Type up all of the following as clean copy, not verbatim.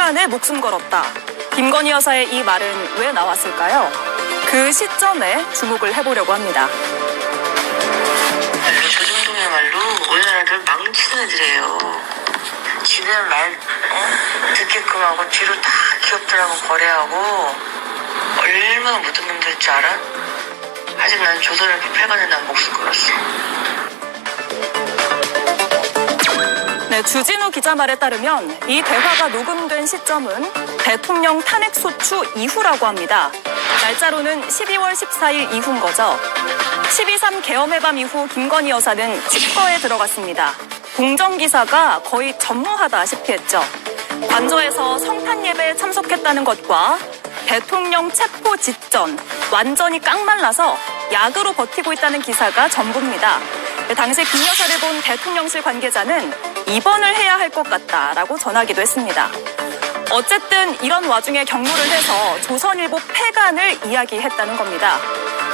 폐간에 목숨 걸었다. 김건희 여사의 이 말은 왜 나왔을까요? 그 시점에 주목을 해보려고 합니다. 조정동이야말로 우리나라를 망치는 애들이에요. 지들 말 듣게끔 하고 뒤로 다 기업들하고 거래하고 얼마나 못된 놈들일 줄 알아? 하지만 난 조선을 폐간에 난 목숨 걸었어. 네, 주진우 기자 말에 따르면 이 대화가 녹음된 시점은 대통령 탄핵 소추 이후라고 합니다. 날짜로는 12월 14일 이후인 거죠. 12.3 계엄의 밤 이후 김건희 여사는 집거에 들어갔습니다. 공정기사가 거의 전무하다시피 했죠. 관저에서 성탄 예배에 참석했다는 것과 대통령 체포 직전 완전히 깡말라서 약으로 버티고 있다는 기사가 전부입니다. 당시 김 여사를 본 대통령실 관계자는 입원을 해야 할 것 같다라고 전하기도 했습니다. 어쨌든 이런 와중에 경로를 해서 조선일보 폐간을 이야기했다는 겁니다.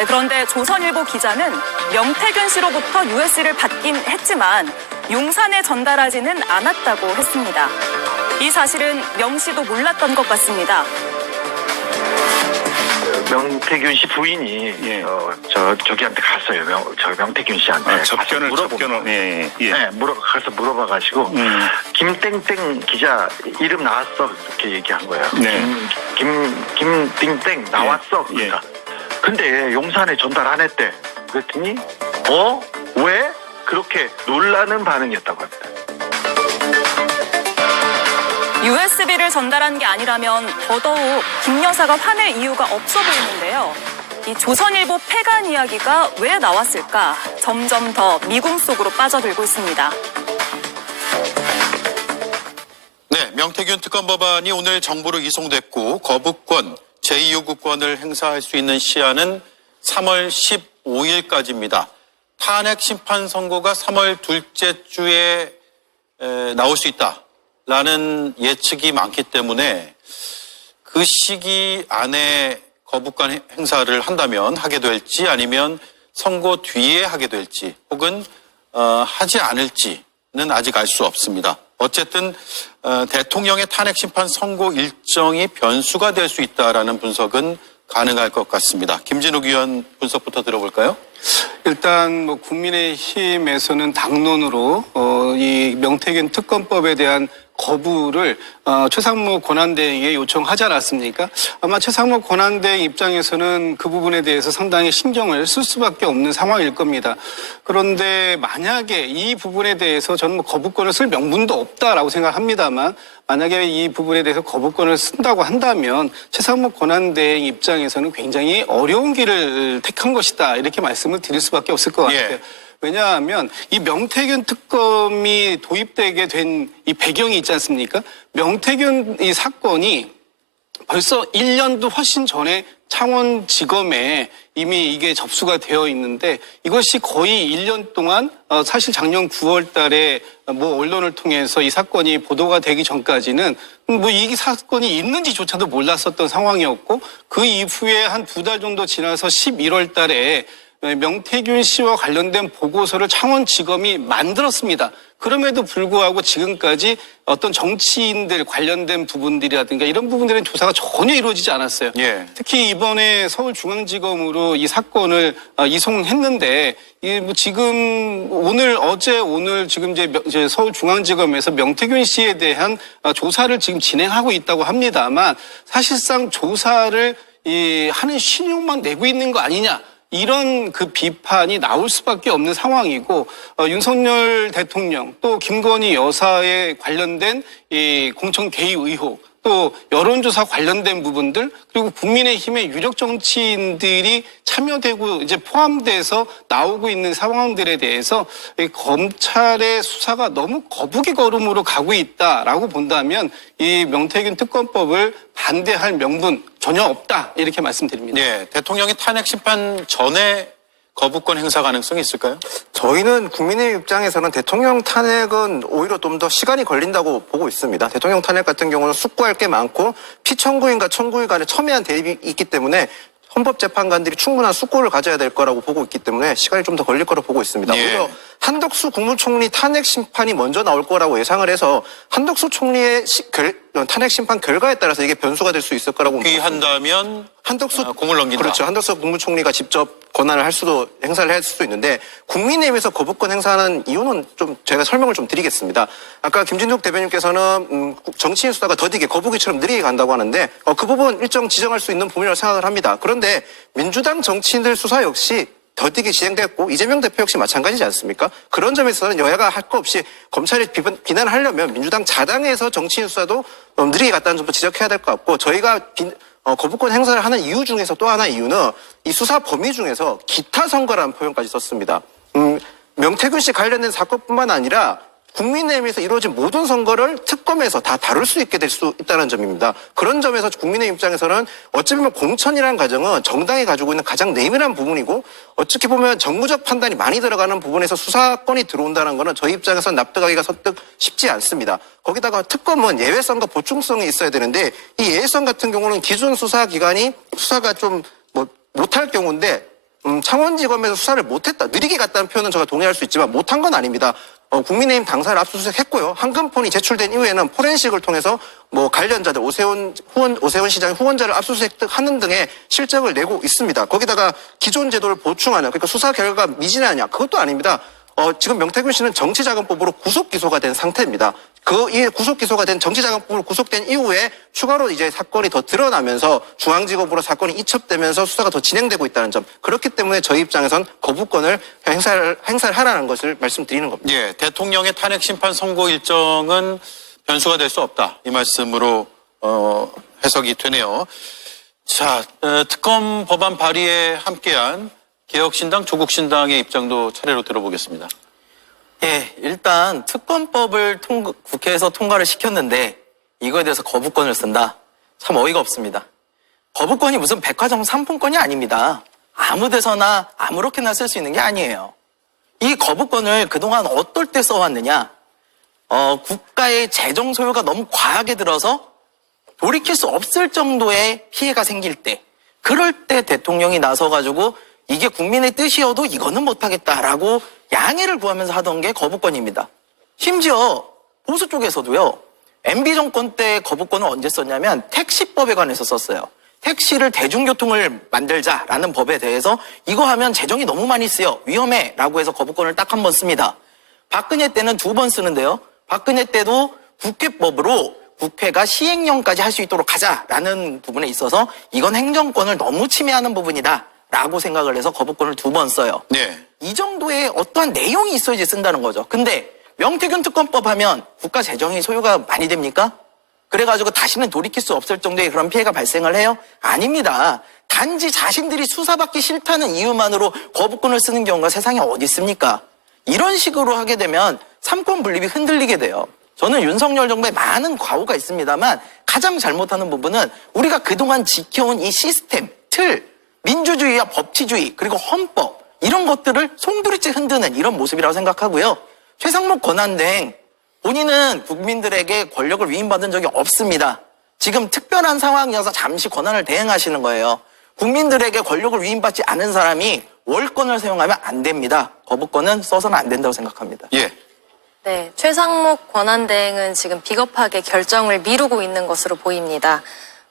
그런데 조선일보 기자는 명태균 씨로부터 US를 받긴 했지만 용산에 전달하지는 않았다고 했습니다. 이 사실은 명 씨도 몰랐던 것 같습니다. 명태균 씨 부인이 저기한테 갔어요. 명태균 씨한테 접견을 가서 물어봐가지고 김땡땡 기자 이름 나왔어 이렇게 얘기한 거예요. 네. 김땡땡 나왔어. 그러니까. 근데 용산에 전달 안 했대. 그랬더니 왜? 그렇게 놀라는 반응이었다고 합니다. USB를 전달한 게 아니라면 더더욱 김 여사가 화낼 이유가 없어 보이는데요. 이 조선일보 폐간 이야기가 왜 나왔을까? 점점 더 미궁 속으로 빠져들고 있습니다. 네, 명태균 특검 법안이 오늘 정부로 이송됐고 거부권, 제2요구권을 행사할 수 있는 시한은 3월 15일까지입니다. 탄핵 심판 선고가 3월 둘째 주에 나올 수 있다라는 예측이 많기 때문에 그 시기 안에 거부권 행사를 한다면 하게 될지 아니면 선고 뒤에 하게 될지 혹은 하지 않을지는 아직 알 수 없습니다. 어쨌든 대통령의 탄핵 심판 선고 일정이 변수가 될 수 있다라는 분석은 가능할 것 같습니다. 김진욱 의원 분석부터 들어볼까요? 일단 국민의힘에서는 당론으로 이 명태균 특검법에 대한 거부를 최상무 권한대행에게 요청하지 않았습니까? 아마 최상무 권한대행 입장에서는 그 부분에 대해서 상당히 신경을 쓸 수밖에 없는 상황일 겁니다. 그런데 만약에 이 부분에 대해서 저는 거부권을 쓸 명분도 없다라고 생각합니다만 만약에 이 부분에 대해서 거부권을 쓴다고 한다면 최상무 권한대행 입장에서는 굉장히 어려운 길을 택한 것이다 이렇게 말씀을 드릴 수밖에 없을 것 같아요. 예. 왜냐하면 이 명태균 특검이 도입되게 된 이 배경이 있지 않습니까? 명태균 이 사건이 벌써 1년도 훨씬 전에 창원지검에 이미 이게 접수가 되어 있는데 이것이 거의 1년 동안 사실 작년 9월 달에 언론을 통해서 이 사건이 보도가 되기 전까지는 이 사건이 있는지조차도 몰랐었던 상황이었고 그 이후에 한 2달 정도 지나서 11월 달에 명태균 씨와 관련된 보고서를 창원지검이 만들었습니다. 그럼에도 불구하고 지금까지 어떤 정치인들 관련된 부분들이라든가 이런 부분들은 조사가 전혀 이루어지지 않았어요. 예. 특히 이번에 서울중앙지검으로 이 사건을 이송했는데 지금 오늘 지금 이제 서울중앙지검에서 명태균 씨에 대한 조사를 지금 진행하고 있다고 합니다만 사실상 조사를 하는 신용만 내고 있는 거 아니냐. 이런 그 비판이 나올 수밖에 없는 상황이고 윤석열 대통령 또 김건희 여사에 관련된 이 공천 개입 의혹 또 여론조사 관련된 부분들 그리고 국민의힘의 유력 정치인들이 참여되고 이제 포함돼서 나오고 있는 상황들에 대해서 검찰의 수사가 너무 거북이 걸음으로 가고 있다라고 본다면 이 명태균 특검법을 반대할 명분 전혀 없다 이렇게 말씀드립니다. 네, 대통령이 탄핵 심판 전에 거부권 행사 가능성이 있을까요? 저희는 국민의 입장에서는 대통령 탄핵은 오히려 좀 더 시간이 걸린다고 보고 있습니다. 대통령 탄핵 같은 경우는 숙고할 게 많고 피청구인과 청구인 간에 첨예한 대립이 있기 때문에 헌법재판관들이 충분한 숙고를 가져야 될 거라고 보고 있기 때문에 시간이 좀 더 걸릴 거라고 보고 있습니다. 예. 오히려 한덕수 국무총리 탄핵 심판이 먼저 나올 거라고 예상을 해서 한덕수 총리의 탄핵 심판 결과에 따라서 이게 변수가 될 수 있을 거라고 귀한다면 한덕수 공을 넘긴다. 그렇죠. 한덕수 국무총리가 직접 권한을 행사를 할 수도 있는데 국민의힘에서 거부권 행사하는 이유는 좀 제가 설명을 좀 드리겠습니다. 아까 김진욱 대변인께서는 정치인 수사가 더디게 거북이처럼 느리게 간다고 하는데 그 부분 일정 지정할 수 있는 부분이라고 생각을 합니다. 그런데 민주당 정치인들 수사 역시 더디게 진행됐고 이재명 대표 역시 마찬가지지 않습니까? 그런 점에서는 여야가 할 거 없이 검찰이 비난하려면 민주당 자당에서 정치인 수사도 느리게 갔다는 점도 지적해야 될 것 같고 저희가 거부권 행사를 하는 이유 중에서 또 하나 이유는 이 수사 범위 중에서 기타 선거라는 표현까지 썼습니다. 명태균 씨 관련된 사건뿐만 아니라 국민의힘에서 이루어진 모든 선거를 특검에서 다 다룰 수 있게 될 수 있다는 점입니다. 그런 점에서 국민의힘 입장에서는 어찌 보면 공천이라는 과정은 정당이 가지고 있는 가장 내밀한 부분이고 어떻게 보면 정무적 판단이 많이 들어가는 부분에서 수사권이 들어온다는 것은 저희 입장에서는 납득하기가 선뜻 쉽지 않습니다. 거기다가 특검은 예외성과 보충성이 있어야 되는데 이 예외성 같은 경우는 기존 수사기관이 수사가 좀 못할 경우인데 창원지검에서 수사를 못했다. 느리게 갔다는 표현은 제가 동의할 수 있지만 못한 건 아닙니다. 국민의힘 당사를 압수수색했고요. 한금폰이 제출된 이후에는 포렌식을 통해서 관련자들 오세훈 시장의 후원자를 압수수색하는 등의 실적을 내고 있습니다. 거기다가 기존 제도를 보충하는 그러니까 수사 결과가 미진하냐 그것도 아닙니다. 지금 명태균 씨는 정치자금법으로 구속 기소가 된 상태입니다. 이 구속 기소가 된 정치자금법으로 구속된 이후에 추가로 이제 사건이 더 드러나면서 중앙지검으로 사건이 이첩되면서 수사가 더 진행되고 있다는 점. 그렇기 때문에 저희 입장에선 거부권을 행사를 하라는 것을 말씀드리는 겁니다. 예, 대통령의 탄핵 심판 선고 일정은 변수가 될 수 없다. 이 말씀으로 해석이 되네요. 자, 특검 법안 발의에 함께한 개혁신당, 조국신당의 입장도 차례로 들어보겠습니다. 예, 일단 특검법을 국회에서 통과를 시켰는데 이거에 대해서 거부권을 쓴다. 참 어이가 없습니다. 거부권이 무슨 백화점 상품권이 아닙니다. 아무 데서나 아무렇게나 쓸 수 있는 게 아니에요. 이 거부권을 그동안 어떨 때 써왔느냐. 국가의 재정 소요가 너무 과하게 들어서 돌이킬 수 없을 정도의 피해가 생길 때, 그럴 때 대통령이 나서가지고 이게 국민의 뜻이어도 이거는 못하겠다라고 양해를 구하면서 하던 게 거부권입니다. 심지어 보수 쪽에서도요. MB 정권 때 거부권을 언제 썼냐면 택시법에 관해서 썼어요. 택시를 대중교통을 만들자라는 법에 대해서 이거 하면 재정이 너무 많이 쓰여 위험해 라고 해서 거부권을 딱 한 번 씁니다. 박근혜 때는 2번 쓰는데요. 박근혜 때도 국회법으로 국회가 시행령까지 할 수 있도록 하자라는 부분에 있어서 이건 행정권을 너무 침해하는 부분이다 라고 생각을 해서 거부권을 2번 써요. 네. 이 정도의 어떠한 내용이 있어야지 쓴다는 거죠. 근데 명태균 특검법 하면 국가 재정이 소요가 많이 됩니까? 그래가지고 다시는 돌이킬 수 없을 정도의 그런 피해가 발생을 해요? 아닙니다. 단지 자신들이 수사받기 싫다는 이유만으로 거부권을 쓰는 경우가 세상에 어디 있습니까? 이런 식으로 하게 되면 삼권 분립이 흔들리게 돼요. 저는 윤석열 정부에 많은 과오가 있습니다만 가장 잘못하는 부분은 우리가 그동안 지켜온 이 시스템, 틀, 민주주의와 법치주의 그리고 헌법 이런 것들을 송두리째 흔드는 이런 모습이라고 생각하고요. 최상목 권한대행 본인은 국민들에게 권력을 위임받은 적이 없습니다. 지금 특별한 상황이어서 잠시 권한을 대행하시는 거예요. 국민들에게 권력을 위임받지 않은 사람이 월권을 사용하면 안 됩니다. 거부권은 써서는 안 된다고 생각합니다. 예. 네, 최상목 권한대행은 지금 비겁하게 결정을 미루고 있는 것으로 보입니다.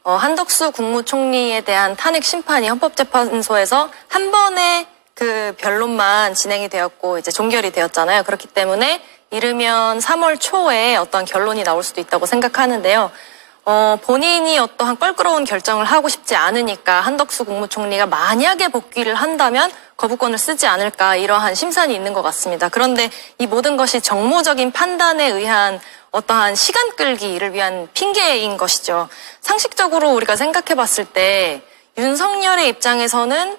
한덕수 국무총리에 대한 탄핵 심판이 헌법재판소에서 한 번의 그 변론만 진행이 되었고 이제 종결이 되었잖아요. 그렇기 때문에 이르면 3월 초에 어떤 결론이 나올 수도 있다고 생각하는데요. 본인이 어떠한 껄끄러운 결정을 하고 싶지 않으니까 한덕수 국무총리가 만약에 복귀를 한다면 거부권을 쓰지 않을까 이러한 심산이 있는 것 같습니다. 그런데 이 모든 것이 정무적인 판단에 의한 어떠한 시간 끌기를 위한 핑계인 것이죠. 상식적으로 우리가 생각해 봤을 때 윤석열의 입장에서는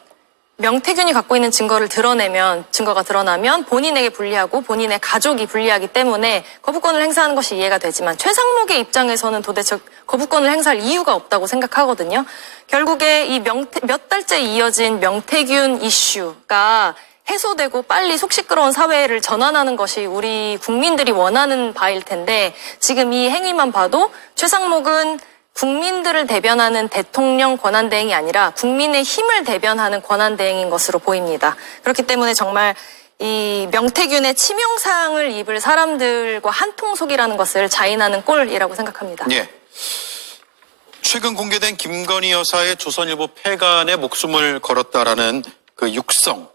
명태균이 갖고 있는 증거가 드러나면 본인에게 불리하고 본인의 가족이 불리하기 때문에 거부권을 행사하는 것이 이해가 되지만 최상목의 입장에서는 도대체 거부권을 행사할 이유가 없다고 생각하거든요. 결국에 이 몇 달째 이어진 명태균 이슈가 해소되고 빨리 속 시끄러운 사회를 전환하는 것이 우리 국민들이 원하는 바일 텐데 지금 이 행위만 봐도 최상목은 국민들을 대변하는 대통령 권한대행이 아니라 국민의 힘을 대변하는 권한대행인 것으로 보입니다. 그렇기 때문에 정말 이 명태균의 치명상을 입을 사람들과 한통속이라는 것을 자인하는 꼴이라고 생각합니다. 예. 최근 공개된 김건희 여사의 조선일보 폐간에 목숨을 걸었다라는 그 육성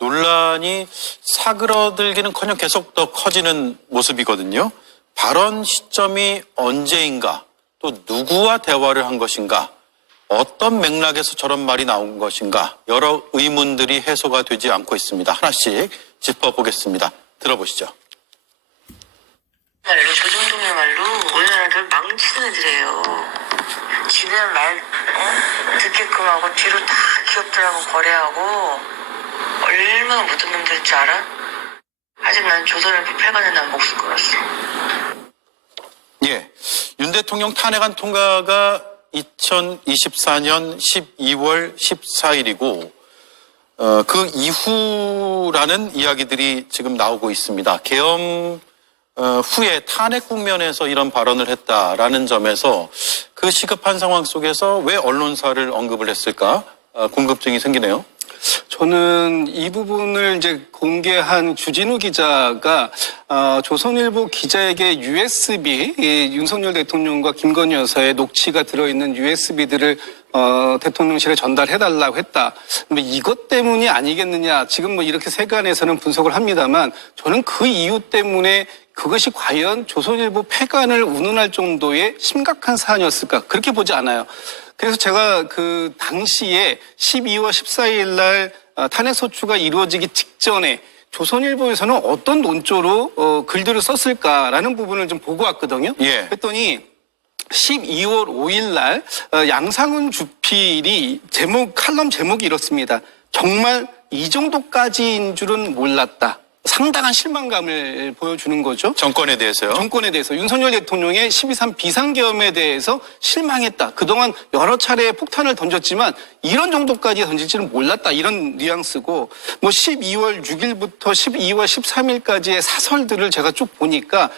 논란이 사그러들기는커녕 계속 더 커지는 모습이거든요. 발언 시점이 언제인가, 또 누구와 대화를 한 것인가, 어떤 맥락에서 저런 말이 나온 것인가, 여러 의문들이 해소가 되지 않고 있습니다. 하나씩 짚어보겠습니다. 들어보시죠. 말로 조중동의 말로 우리나라를 망치는 애들이에요. 지는 말 듣게끔 하고 뒤로 다 기업들하고 거래하고 얼마나 못된 놈들일 줄 알아? 아직 난 조선일보 폐간에 난 목숨 걸었어. 예. 윤 대통령 탄핵안 통과가 2024년 12월 14일이고, 그 이후라는 이야기들이 지금 나오고 있습니다. 계엄 후에 탄핵 국면에서 이런 발언을 했다라는 점에서 그 시급한 상황 속에서 왜 언론사를 언급을 했을까? 궁금증이 생기네요. 저는 이 부분을 이제 공개한 주진우 기자가 조선일보 기자에게 USB, 윤석열 대통령과 김건희 여사의 녹취가 들어있는 USB들을 대통령실에 전달해달라고 했다. 근데 이것 때문이 아니겠느냐. 지금 뭐 이렇게 세간에서는 분석을 합니다만 저는 그 이유 때문에 그것이 과연 조선일보 폐간을 운운할 정도의 심각한 사안이었을까? 그렇게 보지 않아요. 그래서 제가 그 당시에 12월 14일 날 탄핵소추가 이루어지기 직전에 조선일보에서는 어떤 논조로 글들을 썼을까라는 부분을 좀 보고 왔거든요. 예. 그랬더니 12월 5일 날 양상훈 주필이 칼럼 제목이 이렇습니다. 정말 이 정도까지인 줄은 몰랐다. 상당한 실망감을 보여주는 거죠. 정권에 대해서요? 정권에 대해서. 윤석열 대통령의 12.3 비상계엄에 대해서 실망했다. 그동안 여러 차례 폭탄을 던졌지만 이런 정도까지 던질지는 몰랐다. 이런 뉘앙스고, 뭐 12월 6일부터 12월 13일까지의 사설들을 제가 쭉 보니까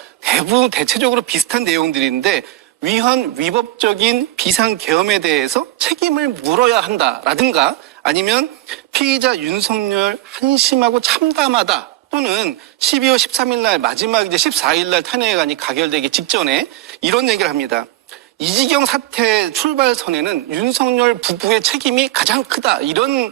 대체적으로 비슷한 내용들인데, 위헌 위법적인 비상계엄에 대해서 책임을 물어야 한다라든가, 아니면 피의자 윤석열 한심하고 참담하다, 또는 12월 13일 날 마지막 이제 14일 날 탄핵안이 가결되기 직전에 이런 얘기를 합니다. 이지경 사태 출발선에는 윤석열 부부의 책임이 가장 크다. 이런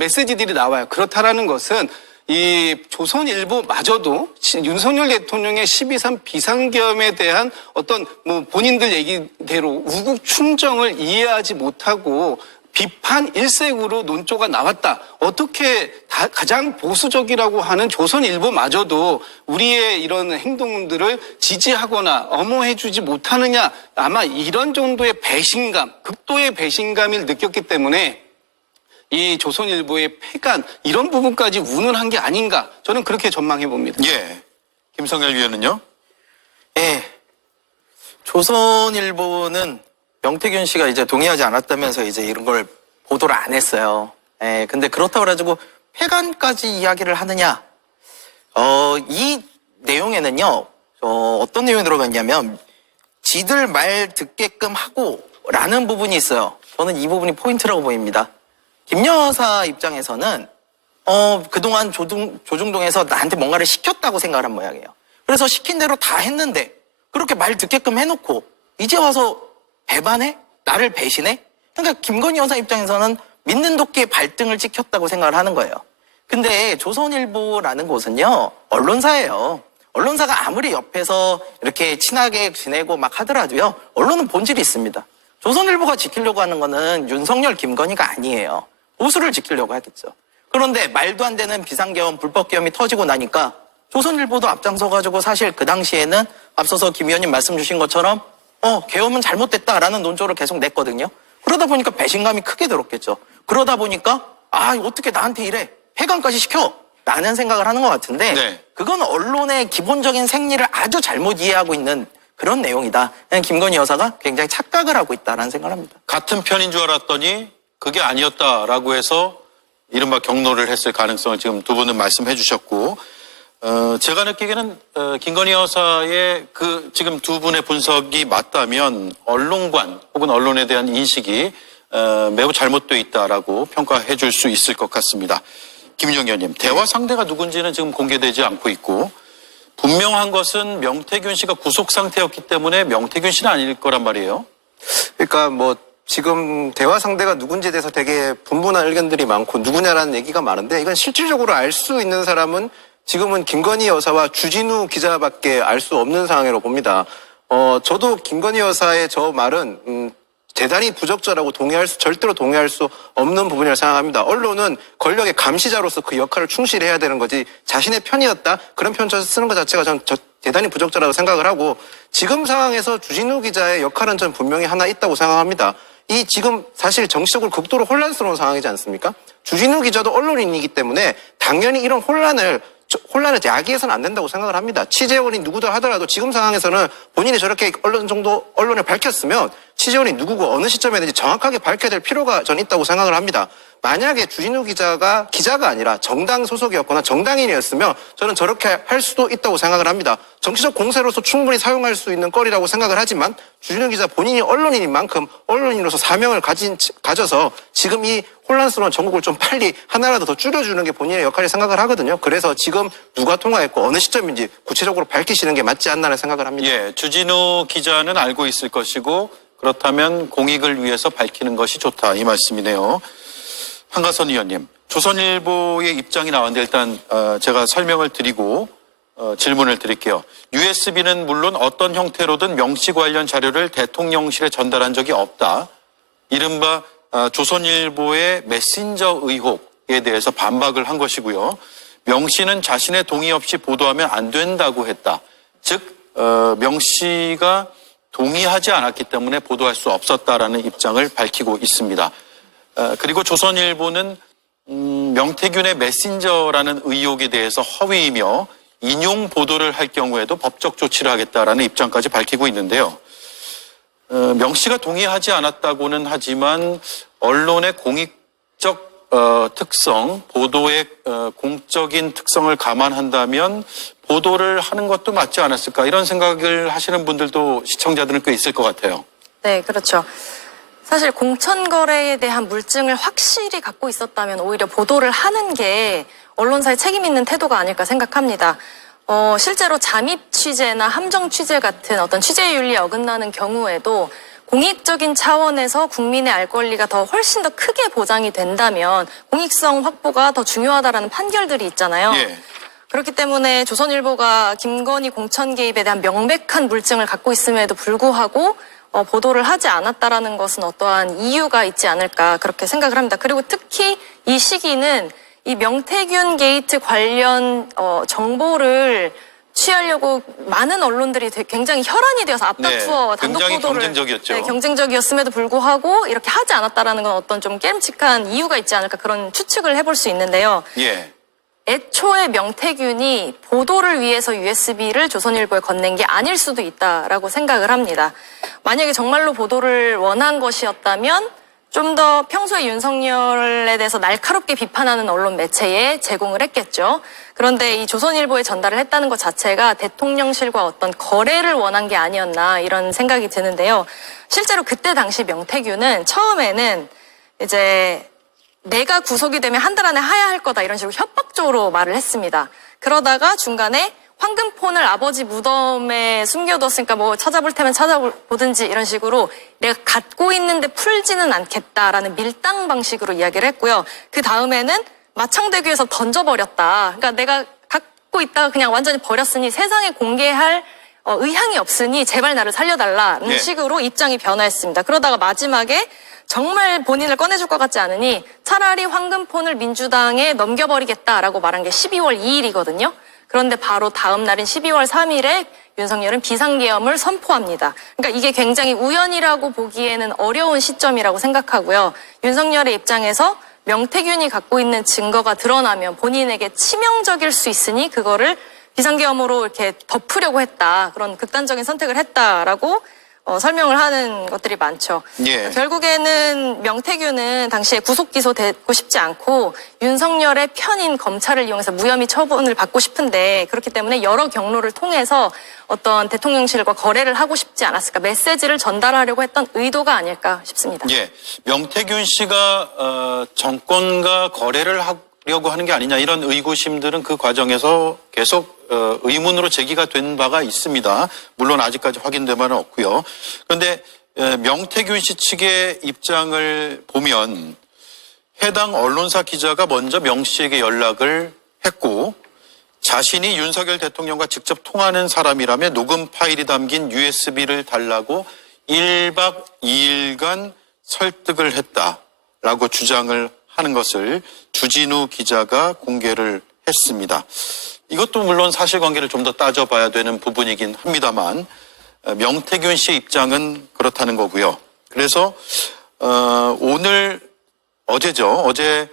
메시지들이 나와요. 그렇다라는 것은 이 조선일보마저도 윤석열 대통령의 12.3 비상계엄에 대한 어떤 뭐 본인들 얘기대로 우국 충정을 이해하지 못하고 비판 일색으로 논조가 나왔다. 어떻게 가장 보수적이라고 하는 조선일보마저도 우리의 이런 행동들을 지지하거나 엄호해주지 못하느냐. 아마 이런 정도의 배신감, 극도의 배신감을 느꼈기 때문에 이 조선일보의 폐간, 이런 부분까지 운운한 게 아닌가. 저는 그렇게 전망해 봅니다. 예. 김성열 위원은요? 예. 조선일보는 명태균 씨가 이제 동의하지 않았다면서 이제 이런 걸 보도를 안 했어요. 예, 근데 그렇다고 해가지고 폐간까지 이야기를 하느냐? 이 내용에는요, 어떤 내용이 들어갔냐면, 지들 말 듣게끔 하고 라는 부분이 있어요. 저는 이 부분이 포인트라고 보입니다. 김 여사 입장에서는, 그동안 조중동에서 나한테 뭔가를 시켰다고 생각을 한 모양이에요. 그래서 시킨 대로 다 했는데, 그렇게 말 듣게끔 해놓고, 이제 와서 배반해? 나를 배신해? 그러니까 김건희 여사 입장에서는 믿는 도끼에 발등을 찍혔다고 생각을 하는 거예요. 근데 조선일보라는 곳은요, 언론사예요. 언론사가 아무리 옆에서 이렇게 친하게 지내고 막 하더라도요, 언론은 본질이 있습니다. 조선일보가 지키려고 하는 거는 윤석열, 김건희가 아니에요. 보수를 지키려고 하겠죠. 그런데 말도 안 되는 비상계엄, 불법계엄이 터지고 나니까 조선일보도 앞장서가지고 사실 그 당시에는 앞서서 김 의원님 말씀 주신 것처럼 계엄은 잘못됐다라는 논조를 계속 냈거든요. 그러다 보니까 배신감이 크게 들었겠죠. 그러다 보니까 어떻게 나한테 이래? 폐간까지 시켜? 라는 생각을 하는 것 같은데 네. 그건 언론의 기본적인 생리를 아주 잘못 이해하고 있는 그런 내용이다. 김건희 여사가 굉장히 착각을 하고 있다라는 생각을 합니다. 같은 편인 줄 알았더니 그게 아니었다라고 해서 이른바 경로를 했을 가능성을 지금 두 분은 말씀해 주셨고, 제가 느끼기에는 김건희 여사의 그 지금 두 분의 분석이 맞다면 언론관 혹은 언론에 대한 인식이 매우 잘못되어 있다라고 평가해 줄 수 있을 것 같습니다. 김윤영 의원님, 대화 상대가 누군지는 지금 공개되지 않고 있고 분명한 것은 명태균 씨가 구속 상태였기 때문에 명태균 씨는 아닐 거란 말이에요. 그러니까 뭐 지금 대화 상대가 누군지에 대해서 되게 분분한 의견들이 많고 누구냐라는 얘기가 많은데 이건 실질적으로 알 수 있는 사람은 지금은 김건희 여사와 주진우 기자밖에 알 수 없는 상황이라고 봅니다. 저도 김건희 여사의 저 말은 대단히 부적절하고 절대로 동의할 수 없는 부분이라고 생각합니다. 언론은 권력의 감시자로서 그 역할을 충실히 해야 되는 거지 자신의 편이었다 그런 표현 쓰는 것 자체가 전 대단히 부적절하다고 생각을 하고 지금 상황에서 주진우 기자의 역할은 전 분명히 하나 있다고 생각합니다. 이 지금 사실 정치적으로 극도로 혼란스러운 상황이지 않습니까? 주진우 기자도 언론인이기 때문에 당연히 이런 혼란을 야기해서는 안 된다고 생각을 합니다. 취재원이 누구든 하더라도 지금 상황에서는 본인이 저렇게 언론에 밝혔으면 취재원이 누구고 어느 시점에든지 정확하게 밝혀야 될 필요가 전 있다고 생각을 합니다. 만약에 주진우 기자가 아니라 정당 소속이었거나 정당인이었으면 저는 저렇게 할 수도 있다고 생각을 합니다. 정치적 공세로서 충분히 사용할 수 있는 거리라고 생각을 하지만 주진우 기자 본인이 언론인인 만큼 언론인으로서 사명을 가져서 지금 이 혼란스러운 전국을 좀 빨리 하나라도 더 줄여주는 게 본인의 역할이 생각을 하거든요. 그래서 지금 누가 통화했고 어느 시점인지 구체적으로 밝히시는 게 맞지 않나는 생각을 합니다. 예, 주진우 기자는 알고 있을 것이고 그렇다면 공익을 위해서 밝히는 것이 좋다 이 말씀이네요. 한가선 의원님, 조선일보의 입장이 나왔는데 일단 제가 설명을 드리고 질문을 드릴게요. USB는 물론 어떤 형태로든 명시 관련 자료를 대통령실에 전달한 적이 없다. 이른바 조선일보의 메신저 의혹에 대해서 반박을 한 것이고요. 명시는 자신의 동의 없이 보도하면 안 된다고 했다. 즉 명시가 동의하지 않았기 때문에 보도할 수 없었다라는 입장을 밝히고 있습니다. 그리고 조선일보는 명태균의 메신저라는 의혹에 대해서 허위이며 인용 보도를 할 경우에도 법적 조치를 하겠다라는 입장까지 밝히고 있는데요. 명 씨가 동의하지 않았다고는 하지만 언론의 공익적 특성, 보도의 공적인 특성을 감안한다면 보도를 하는 것도 맞지 않았을까 이런 생각을 하시는 분들도 시청자들은 꽤 있을 것 같아요. 네, 그렇죠. 사실 공천거래에 대한 물증을 확실히 갖고 있었다면 오히려 보도를 하는 게 언론사의 책임 있는 태도가 아닐까 생각합니다. 실제로 잠입 취재나 함정 취재 같은 어떤 취재윤리에 어긋나는 경우에도 공익적인 차원에서 국민의 알 권리가 더 훨씬 더 크게 보장이 된다면 공익성 확보가 더 중요하다라는 판결들이 있잖아요. 예. 그렇기 때문에 조선일보가 김건희 공천 개입에 대한 명백한 물증을 갖고 있음에도 불구하고 보도를 하지 않았다라는 것은 어떠한 이유가 있지 않을까 그렇게 생각을 합니다. 그리고 특히 이 시기는 이 명태균 게이트 관련 정보를 취하려고 많은 언론들이 굉장히 혈안이 되어서 앞다투어 단독 굉장히 보도를 경쟁적이었죠. 경쟁적이었음에도 불구하고 이렇게 하지 않았다라는 건 어떤 좀 깨름칙한 이유가 있지 않을까 그런 추측을 해볼 수 있는데요. 예. 애초에 명태균이 보도를 위해서 USB를 조선일보에 건넨 게 아닐 수도 있다라고 생각을 합니다. 만약에 정말로 보도를 원한 것이었다면 좀 더 평소에 윤석열에 대해서 날카롭게 비판하는 언론 매체에 제공을 했겠죠. 그런데 이 조선일보에 전달을 했다는 것 자체가 대통령실과 어떤 거래를 원한 게 아니었나 이런 생각이 드는데요. 실제로 그때 당시 명태균은 처음에는 이제 내가 구속이 되면 한 달 안에 하야할 거다 이런 식으로 협박적으로 말을 했습니다. 그러다가 중간에 황금폰을 아버지 무덤에 숨겨뒀으니까 뭐 찾아볼 테면 찾아보든지 이런 식으로 내가 갖고 있는데 풀지는 않겠다라는 밀당 방식으로 이야기를 했고요. 그 다음에는 마청대교에서 던져버렸다. 그러니까 내가 갖고 있다가 그냥 완전히 버렸으니 세상에 공개할 의향이 없으니 제발 나를 살려달라는 네. 식으로 입장이 변화했습니다. 그러다가 마지막에 정말 본인을 꺼내줄 것 같지 않으니 차라리 황금폰을 민주당에 넘겨버리겠다라고 말한 게 12월 2일이거든요. 그런데 바로 다음 날인 12월 3일에 윤석열은 비상계엄을 선포합니다. 그러니까 이게 굉장히 우연이라고 보기에는 어려운 시점이라고 생각하고요. 윤석열의 입장에서 명태균이 갖고 있는 증거가 드러나면 본인에게 치명적일 수 있으니 그거를 비상계엄으로 이렇게 덮으려고 했다. 그런 극단적인 선택을 했다라고 설명을 하는 것들이 많죠. 예. 결국에는 명태균은 당시에 구속 기소되고 싶지 않고 윤석열의 편인 검찰을 이용해서 무혐의 처분을 받고 싶은데 그렇기 때문에 여러 경로를 통해서 어떤 대통령실과 거래를 하고 싶지 않았을까 메시지를 전달하려고 했던 의도가 아닐까 싶습니다. 예. 명태균 씨가 정권과 거래를 하려고 하는 게 아니냐 이런 의구심들은 그 과정에서 계속 의문으로 제기가 된 바가 있습니다. 물론 아직까지 확인된 바는 없고요. 그런데 명태균 씨 측의 입장을 보면 해당 언론사 기자가 먼저 명 씨에게 연락을 했고 자신이 윤석열 대통령과 직접 통하는 사람이라며 녹음 파일이 담긴 USB를 달라고 1박 2일간 설득을 했다라고 주장을 하는 것을 주진우 기자가 공개를 했습니다. 이것도 물론 사실관계를 좀 더 따져봐야 되는 부분이긴 합니다만 명태균 씨의 입장은 그렇다는 거고요. 그래서 어제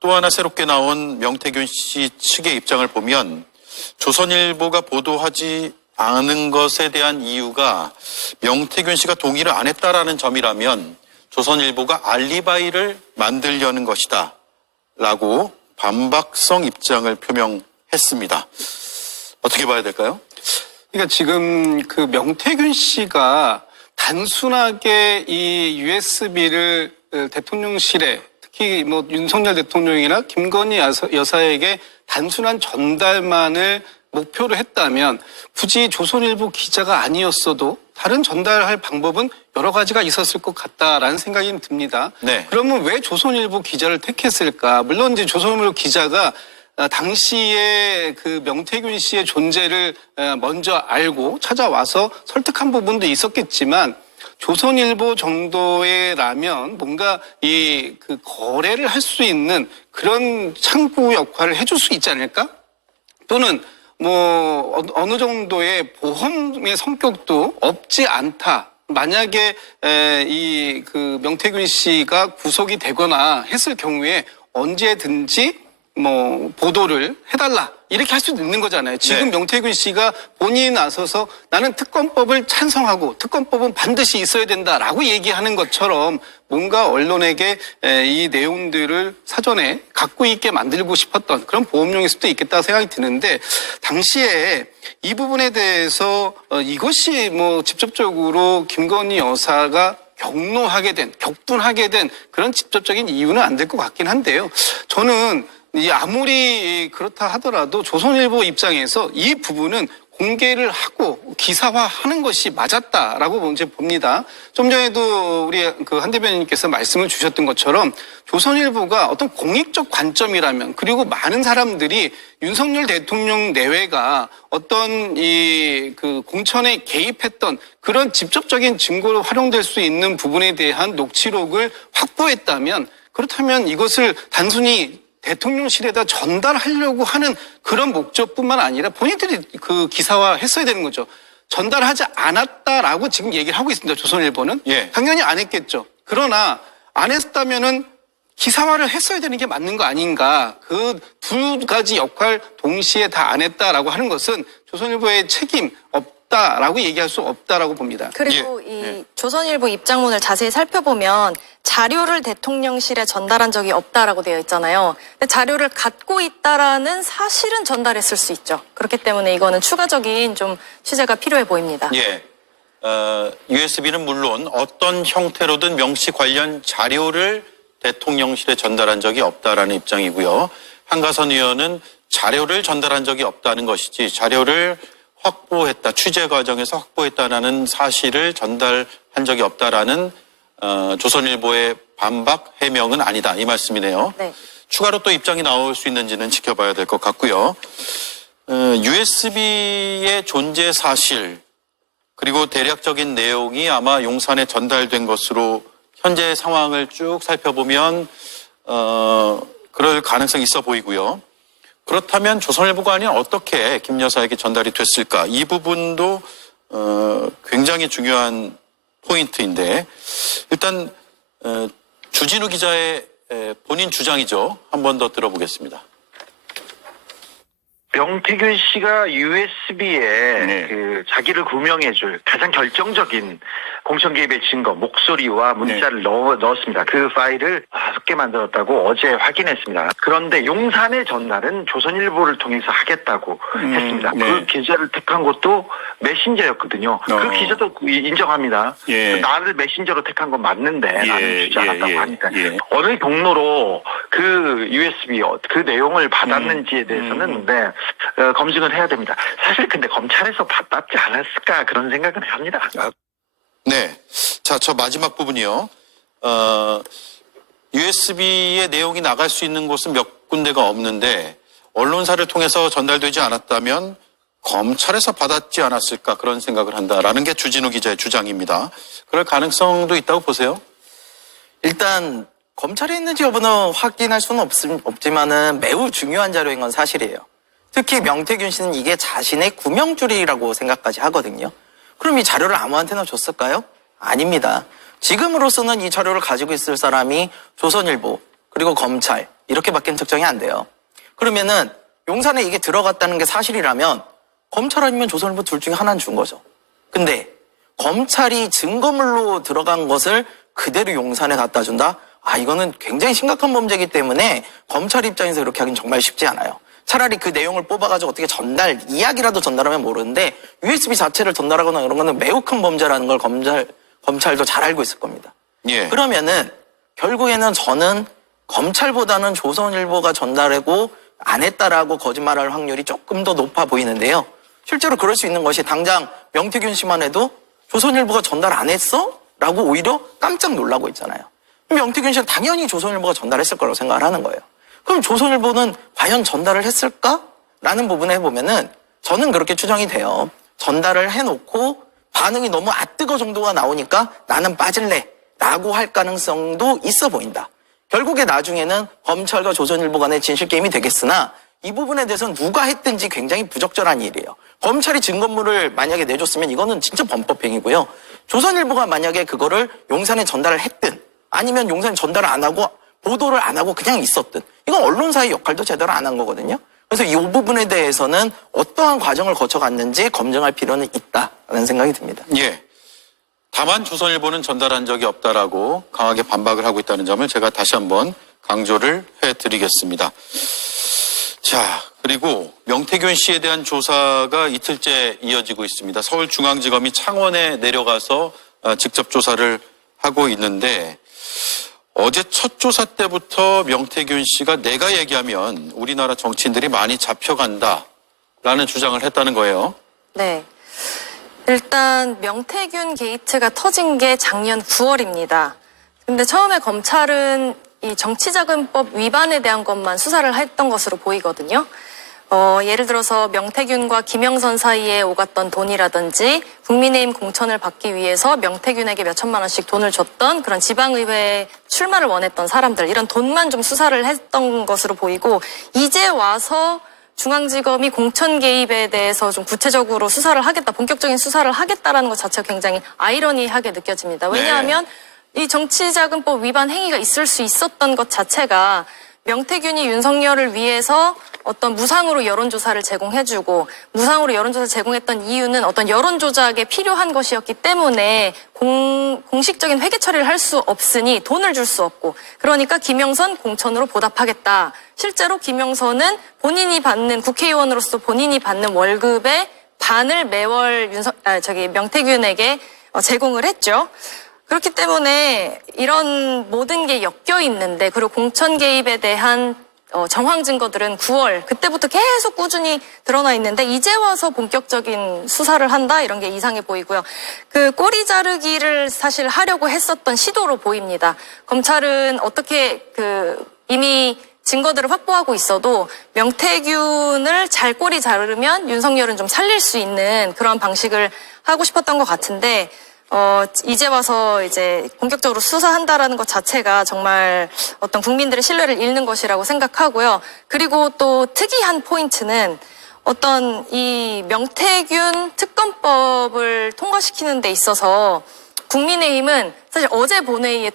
또 하나 새롭게 나온 명태균 씨 측의 입장을 보면 조선일보가 보도하지 않은 것에 대한 이유가 명태균 씨가 동의를 안 했다라는 점이라면 조선일보가 알리바이를 만들려는 것이다 라고 반박성 입장을 표명했습니다. 어떻게 봐야 될까요? 그러니까 지금 그 명태균 씨가 단순하게 이 USB를 대통령실에 특히 뭐 윤석열 대통령이나 김건희 여사에게 단순한 전달만을 목표로 했다면 굳이 조선일보 기자가 아니었어도 다른 전달할 방법은 여러 가지가 있었을 것 같다라는 생각이 듭니다. 네. 그러면 왜 조선일보 기자를 택했을까? 물론 이제 조선일보 기자가 당시에 그 명태균 씨의 존재를 먼저 알고 찾아와서 설득한 부분도 있었겠지만 조선일보 정도라면 뭔가 그 거래를 할 수 있는 그런 창구 역할을 해줄 수 있지 않을까? 또는 뭐 어느 정도의 보험의 성격도 없지 않다. 만약에 이 그 명태균 씨가 구속이 되거나 했을 경우에 언제든지 뭐 보도를 해달라 이렇게 할 수도 있는 거잖아요. 지금 네. 명태균 씨가 본인이 나서서 나는 특검법을 찬성하고 특검법은 반드시 있어야 된다라고 얘기하는 것처럼 뭔가 언론에게 이 내용들을 사전에 갖고 있게 만들고 싶었던 그런 보험용일 수도 있겠다 생각이 드는데 당시에 이 부분에 대해서 이것이 뭐 직접적으로 김건희 여사가 격분하게 된 그런 직접적인 이유는 안 될 것 같긴 한데요. 저는 아무리 그렇다 하더라도 조선일보 입장에서 이 부분은 공개를 하고 기사화하는 것이 맞았다라고 먼저 봅니다. 좀 전에도 우리 그 한 대변인께서 말씀을 주셨던 것처럼 조선일보가 어떤 공익적 관점이라면 그리고 많은 사람들이 윤석열 대통령 내외가 어떤 이 그 공천에 개입했던 그런 직접적인 증거로 활용될 수 있는 부분에 대한 녹취록을 확보했다면 그렇다면 이것을 단순히 대통령실에다 전달하려고 하는 그런 목적뿐만 아니라 본인들이 그 기사화 했어야 되는 거죠. 전달하지 않았다라고 지금 얘기를 하고 있습니다. 조선일보는. 예. 당연히 안 했겠죠. 그러나 안 했다면은 기사화를 했어야 되는 게 맞는 거 아닌가. 그 두 가지 역할 동시에 다 안 했다라고 하는 것은 조선일보의 책임 없다라고 얘기할 수 없다라고 봅니다. 그리고 예. 이 조선일보 입장문을 자세히 살펴보면 자료를 대통령실에 전달한 적이 없다라고 되어 있잖아요. 근데 자료를 갖고 있다라는 사실은 전달했을 수 있죠. 그렇기 때문에 이거는 추가적인 좀 취재가 필요해 보입니다. 예. USB는 물론 어떤 형태로든 명시 관련 자료를 대통령실에 전달한 적이 없다라는 입장이고요. 한가선 의원은 자료를 전달한 적이 없다는 것이지 자료를 확보했다, 취재 과정에서 확보했다라는 사실을 전달한 적이 없다라는 조선일보의 반박 해명은 아니다 이 말씀이네요. 네. 추가로 또 입장이 나올 수 있는지는 지켜봐야 될 것 같고요. USB의 존재 사실 그리고 대략적인 내용이 아마 용산에 전달된 것으로 현재 상황을 쭉 살펴보면 그럴 가능성이 있어 보이고요. 그렇다면 조선일보가 아닌 어떻게 김 여사에게 전달이 됐을까? 이 부분도 굉장히 중요한 포인트인데 일단 주진우 기자의 본인 주장이죠. 한 번 더 들어보겠습니다. 명태균 씨가 USB에 그 자기를 구명해줄 가장 결정적인 공천 개입의 증거, 목소리와 문자를 넣었습니다. 그 파일을 5개 만들었다고 어제 확인했습니다. 그런데 용산의 전달은 조선일보를 통해서 하겠다고 했습니다. 그 기자를 택한 것도 메신저였거든요. 그 기자도 인정합니다. 나를 메신저로 택한 건 맞는데 나는 주지 않았다고 하니까 어느 경로로 그 USB 그 내용을 받았는지에 대해서는 검증을 해야 됩니다. 사실 근데 검찰에서 받지 않았을까 그런 생각은 합니다. 네. 자, 저 마지막 부분이요. USB의 내용이 나갈 수 있는 곳은 몇 군데가 없는데 언론사를 통해서 전달되지 않았다면 검찰에서 받았지 않았을까 그런 생각을 한다라는 게 주진우 기자의 주장입니다. 그럴 가능성도 있다고 보세요? 일단 검찰에 있는지 여부는 확인할 수는 없지만은 매우 중요한 자료인 건 사실이에요. 특히 명태균 씨는 이게 자신의 구명줄이라고 생각까지 하거든요. 그럼 이 자료를 아무한테나 줬을까요? 아닙니다. 지금으로서는 이 자료를 가지고 있을 사람이 조선일보 그리고 검찰 이렇게밖에 특정이 안 돼요. 그러면은 용산에 이게 들어갔다는 게 사실이라면 검찰 아니면 조선일보 둘 중에 하나는 준 거죠. 근데 검찰이 증거물로 들어간 것을 그대로 용산에 갖다 준다? 이거는 굉장히 심각한 범죄이기 때문에 검찰 입장에서 이렇게 하긴 정말 쉽지 않아요. 차라리 그 내용을 뽑아가지고 어떻게 이야기라도 전달하면 모르는데 USB 자체를 전달하거나 이런 거는 매우 큰 범죄라는 걸 검찰도 잘 알고 있을 겁니다. 예. 그러면은 결국에는 저는 검찰보다는 조선일보가 전달하고 안 했다라고 거짓말할 확률이 조금 더 높아 보이는데요. 실제로 그럴 수 있는 것이 당장 명태균 씨만 해도 조선일보가 전달 안 했어? 라고 오히려 깜짝 놀라고 있잖아요. 명태균 씨는 당연히 조선일보가 전달했을 거라고 생각을 하는 거예요. 그럼 조선일보는 과연 전달을 했을까? 라는 부분에 보면은 저는 그렇게 추정이 돼요. 전달을 해놓고 반응이 너무 뜨거 정도가 나오니까 나는 빠질래 라고 할 가능성도 있어 보인다. 결국에 나중에는 검찰과 조선일보 간의 진실게임이 되겠으나 이 부분에 대해서는 누가 했든지 굉장히 부적절한 일이에요. 검찰이 증거물을 만약에 내줬으면 이거는 진짜 범법행위고요. 조선일보가 만약에 그거를 용산에 전달을 했든 아니면 용산에 전달을 안 하고 보도를 안 하고 그냥 있었든 이건 언론사의 역할도 제대로 안 한 거거든요. 그래서 이 부분에 대해서는 어떠한 과정을 거쳐갔는지 검증할 필요는 있다라는 생각이 듭니다. 예. 다만 조선일보는 전달한 적이 없다라고 강하게 반박을 하고 있다는 점을 제가 다시 한번 강조를 해드리겠습니다. 자, 그리고 명태균 씨에 대한 조사가 이틀째 이어지고 있습니다. 서울중앙지검이 창원에 내려가서 직접 조사를 하고 있는데 어제 첫 조사 때부터 명태균 씨가 내가 얘기하면 우리나라 정치인들이 많이 잡혀간다라는 주장을 했다는 거예요. 네. 일단 명태균 게이트가 터진 게 작년 9월입니다. 근데 처음에 검찰은 이 정치자금법 위반에 대한 것만 수사를 했던 것으로 보이거든요. 예를 들어서 명태균과 김영선 사이에 오갔던 돈이라든지 국민의힘 공천을 받기 위해서 명태균에게 몇 천만 원씩 돈을 줬던 그런 지방의회 출마를 원했던 사람들 이런 돈만 좀 수사를 했던 것으로 보이고 이제 와서 중앙지검이 공천 개입에 대해서 좀 구체적으로 수사를 하겠다, 본격적인 수사를 하겠다라는 것 자체가 굉장히 아이러니하게 느껴집니다. 왜냐하면 이 정치자금법 위반 행위가 있을 수 있었던 것 자체가 명태균이 윤석열을 위해서 어떤 무상으로 여론조사를 제공해주고 무상으로 여론조사를 제공했던 이유는 어떤 여론조작에 필요한 것이었기 때문에 공식적인 회계 처리를 할 수 없으니 돈을 줄 수 없고 그러니까 김영선 공천으로 보답하겠다. 실제로 김영선은 본인이 받는 국회의원으로서 본인이 받는 월급의 반을 매월 명태균에게 제공을 했죠. 그렇기 때문에 이런 모든 게 엮여 있는데 그리고 공천 개입에 대한 정황 증거들은 9월 그때부터 계속 꾸준히 드러나 있는데 이제 와서 본격적인 수사를 한다 이런 게 이상해 보이고요. 그 꼬리 자르기를 사실 하려고 했었던 시도로 보입니다. 검찰은 어떻게 이미 증거들을 확보하고 있어도 명태균을 잘 꼬리 자르면 윤석열은 좀 살릴 수 있는 그런 방식을 하고 싶었던 것 같은데 이제 와서 이제 본격적으로 수사한다라는 것 자체가 정말 어떤 국민들의 신뢰를 잃는 것이라고 생각하고요. 그리고 또 특이한 포인트는 어떤 이 명태균 특검법을 통과시키는 데 있어서 국민의힘은 사실 어제 본회의에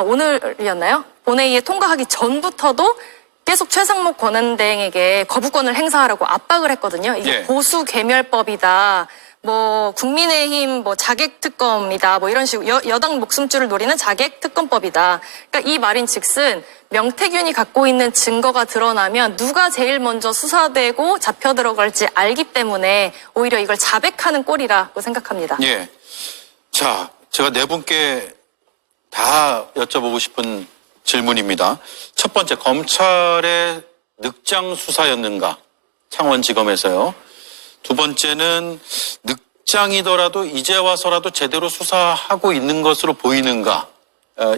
오늘이었나요? 본회의에 통과하기 전부터도 계속 최상목 권한대행에게 거부권을 행사하라고 압박을 했거든요. 이게 보수 개멸법이다. 뭐 국민의힘 뭐 자객 특검이다 뭐 이런 식으로 여당 목숨줄을 노리는 자객 특검법이다. 그러니까 이 말인즉슨 명태균이 갖고 있는 증거가 드러나면 누가 제일 먼저 수사되고 잡혀 들어갈지 알기 때문에 오히려 이걸 자백하는 꼴이라고 생각합니다. 예. 자, 제가 네 분께 다 여쭤보고 싶은 질문입니다. 첫 번째, 검찰의 늑장 수사였는가? 창원지검에서요. 두 번째는 늑장이더라도 이제 와서라도 제대로 수사하고 있는 것으로 보이는가?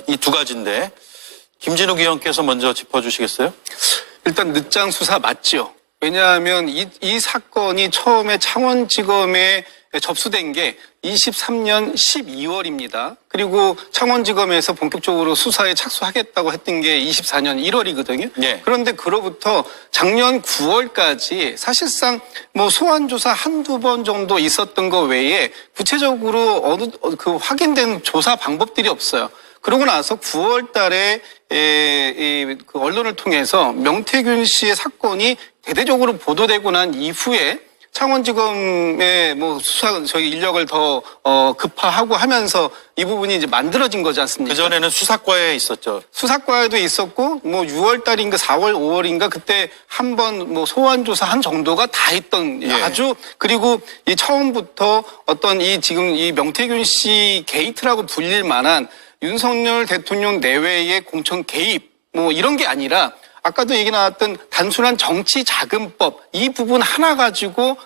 이 두 가지인데 김진욱 의원께서 먼저 짚어주시겠어요? 일단 늦장 수사 맞죠. 왜냐하면 이 사건이 처음에 창원지검에 접수된 게 23년 12월입니다. 그리고 창원지검에서 본격적으로 수사에 착수하겠다고 했던 게 24년 1월이거든요. 네. 그런데 그로부터 작년 9월까지 사실상 뭐 소환조사 한두 번 정도 있었던 거 외에 구체적으로 그 확인된 조사 방법들이 없어요. 그러고 나서 9월 달에 그 언론을 통해서 명태균 씨의 사건이 대대적으로 보도되고 난 이후에 창원지검의 뭐 수사 인력을 더 급파하고 하면서 이 부분이 이제 만들어진 거지 않습니까? 그전에는 수사과에 있었죠. 수사과에도 있었고 뭐 6월 달인가 4월 5월인가 그때 한 번 뭐 소환 조사한 정도가 다 있던 예. 아주 그리고 이 처음부터 어떤 이 지금 이 명태균 씨 게이트라고 불릴 만한 윤석열 대통령 내외의 공천 개입 뭐 이런 게 아니라 아까도 얘기 나왔던 단순한 정치 자금법 이 부분 하나 가지고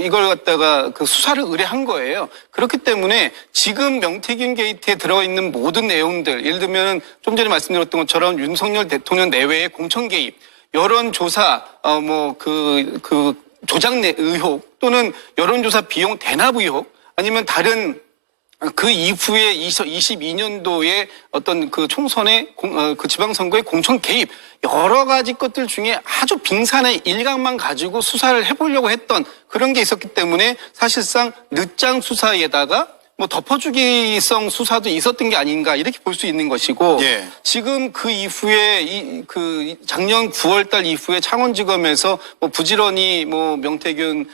이걸 갖다가 그 수사를 의뢰한 거예요. 그렇기 때문에 지금 명태균 게이트에 들어가 있는 모든 내용들 예를 들면 좀 전에 말씀드렸던 것처럼 윤석열 대통령 내외의 공천 개입, 여론조사 그 조작 의혹 또는 여론조사 비용 대납 의혹 아니면 다른 그 이후에 22년도에 어떤 그 총선의 그 지방선거의 공천 개입 여러 가지 것들 중에 아주 빙산의 일각만 가지고 수사를 해보려고 했던 그런 게 있었기 때문에 사실상 늦장 수사에다가 뭐 덮어주기성 수사도 있었던 게 아닌가 이렇게 볼 수 있는 것이고 예. 지금 그 이후에 그 작년 9월달 이후에 창원지검에서 뭐 부지런히 뭐 명태균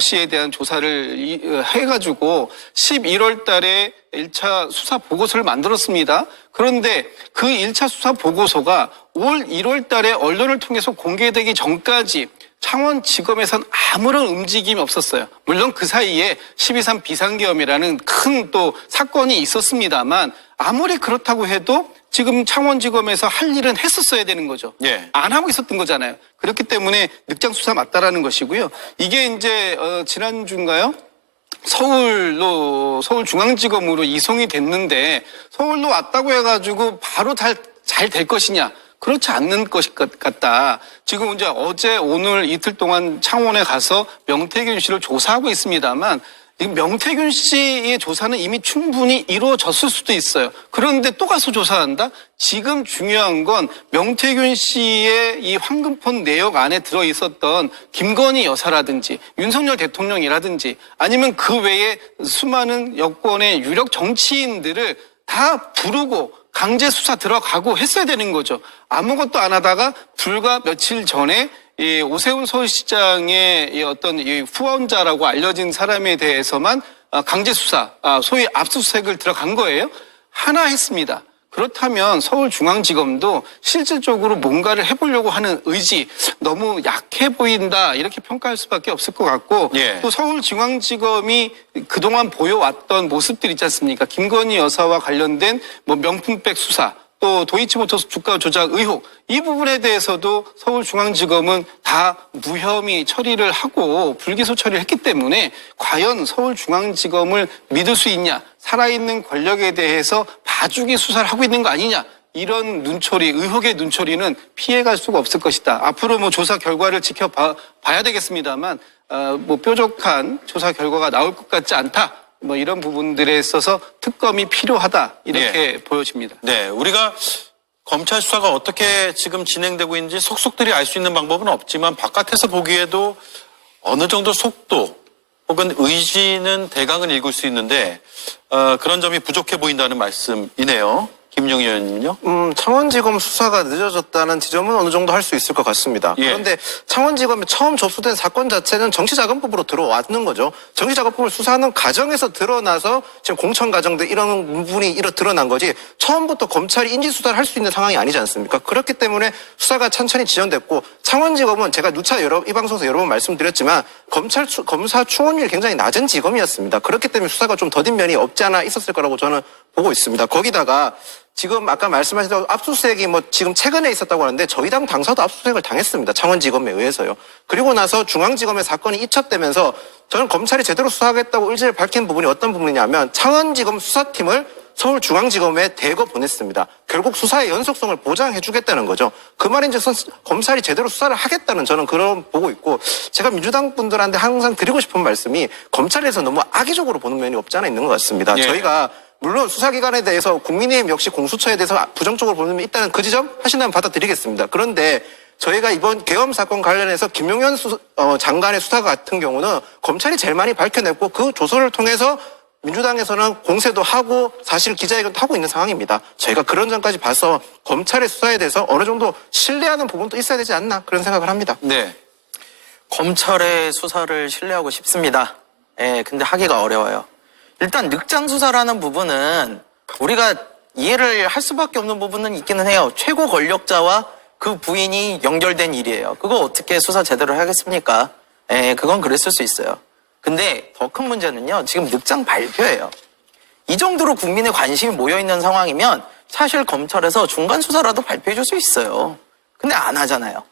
씨에 대한 조사를 해가지고 11월달에 1차 수사 보고서를 만들었습니다. 그런데 그 1차 수사 보고서가 올 1월달에 언론을 통해서 공개되기 전까지 창원지검에선 아무런 움직임이 없었어요. 물론 그 사이에 12.3 비상계엄이라는 큰 또 사건이 있었습니다만 아무리 그렇다고 해도 지금 창원지검에서 할 일은 했었어야 되는 거죠. 예. 안 하고 있었던 거잖아요. 그렇기 때문에 늑장 수사 맞다라는 것이고요. 이게 이제 지난주인가요? 서울중앙지검으로 이송이 됐는데 서울로 왔다고 해가지고 바로 잘 될 것이냐? 그렇지 않는 것 같다. 지금 이제 어제 오늘 이틀 동안 창원에 가서 명태균 씨를 조사하고 있습니다만 명태균 씨의 조사는 이미 충분히 이루어졌을 수도 있어요. 그런데 또 가서 조사한다? 지금 중요한 건 명태균 씨의 이 황금폰 내역 안에 들어있었던 김건희 여사라든지 윤석열 대통령이라든지 아니면 그 외에 수많은 여권의 유력 정치인들을 다 부르고 강제 수사 들어가고 했어야 되는 거죠. 아무것도 안 하다가 불과 며칠 전에 이 오세훈 서울시장의 이 어떤 이 후원자라고 알려진 사람에 대해서만 강제 수사, 소위 압수수색을 들어간 거예요. 하나 했습니다. 그렇다면 서울중앙지검도 실질적으로 뭔가를 해보려고 하는 의지 너무 약해 보인다 이렇게 평가할 수밖에 없을 것 같고 예. 또 서울중앙지검이 그동안 보여왔던 모습들 있지 않습니까? 김건희 여사와 관련된 뭐 명품백 수사 또 도이치모터스 주가 조작 의혹 이 부분에 대해서도 서울중앙지검은 다 무혐의 처리를 하고 불기소 처리를 했기 때문에 과연 서울중앙지검을 믿을 수 있냐 살아있는 권력에 대해서 봐주기 수사를 하고 있는 거 아니냐 이런 눈초리 의혹의 눈초리는 피해갈 수가 없을 것이다. 앞으로 뭐 조사 결과를 지켜봐야 되겠습니다만 뭐 뾰족한 조사 결과가 나올 것 같지 않다. 뭐 이런 부분들에 있어서 특검이 필요하다 이렇게 보여집니다. 네, 우리가 검찰 수사가 어떻게 지금 진행되고 있는지 속속들이 알 수 있는 방법은 없지만 바깥에서 보기에도 어느 정도 속도 혹은 의지는 대강은 읽을 수 있는데 그런 점이 부족해 보인다는 말씀이네요. 김용희 의원님요? 창원지검 수사가 늦어졌다는 지점은 어느 정도 할 수 있을 것 같습니다. 예. 그런데 창원지검에 처음 접수된 사건 자체는 정치자금법으로 들어왔는 거죠. 정치자금법을 수사하는 과정에서 드러나서 지금 공천 과정들 이런 부분이 드러난 거지 처음부터 검찰이 인지수사를 할 수 있는 상황이 아니지 않습니까? 그렇기 때문에 수사가 천천히 지연됐고 창원지검은 제가 누차 이 방송에서 여러 번 말씀드렸지만 검사 충원율이 굉장히 낮은 지검이었습니다. 그렇기 때문에 수사가 좀 더딘 면이 없지 않아 있었을 거라고 저는 보고 있습니다. 거기다가 지금 아까 말씀하신 대로 압수수색이 지금 최근에 있었다고 하는데 저희 당 당사도 압수수색을 당했습니다. 창원지검에 의해서요. 그리고 나서 중앙지검의 사건이 이첩되면서 저는 검찰이 제대로 수사하겠다고 의지를 밝힌 부분이 어떤 부분이냐면 창원지검 수사팀을 서울중앙지검에 대거 보냈습니다. 결국 수사의 연속성을 보장해주겠다는 거죠. 그 말인즉슨 검찰이 제대로 수사를 하겠다는 저는 그런 보고 있고 제가 민주당 분들한테 항상 드리고 싶은 말씀이 검찰에서 너무 악의적으로 보는 면이 없지 않아 있는 것 같습니다. 예. 저희가 물론 수사기관에 대해서 국민의힘 역시 공수처에 대해서 부정적으로 보는 면이 있다는 그 지점 하신다면 받아들이겠습니다. 그런데 저희가 이번 계엄 사건 관련해서 김용현 장관의 수사 같은 경우는 검찰이 제일 많이 밝혀냈고 그 조서를 통해서 민주당에서는 공세도 하고 사실 기자회견도 하고 있는 상황입니다. 저희가 그런 점까지 봐서 검찰의 수사에 대해서 어느 정도 신뢰하는 부분도 있어야 되지 않나 그런 생각을 합니다. 네. 검찰의 수사를 신뢰하고 싶습니다. 예, 근데 하기가 어려워요. 일단 늑장 수사라는 부분은 우리가 이해를 할 수밖에 없는 부분은 있기는 해요. 최고 권력자와 그 부인이 연결된 일이에요. 그거 어떻게 수사 제대로 하겠습니까? 예, 그건 그랬을 수 있어요. 근데 더 큰 문제는요. 지금 늑장 발표예요. 이 정도로 국민의 관심이 모여있는 상황이면 사실 검찰에서 중간 수사라도 발표해 줄 수 있어요. 근데 안 하잖아요.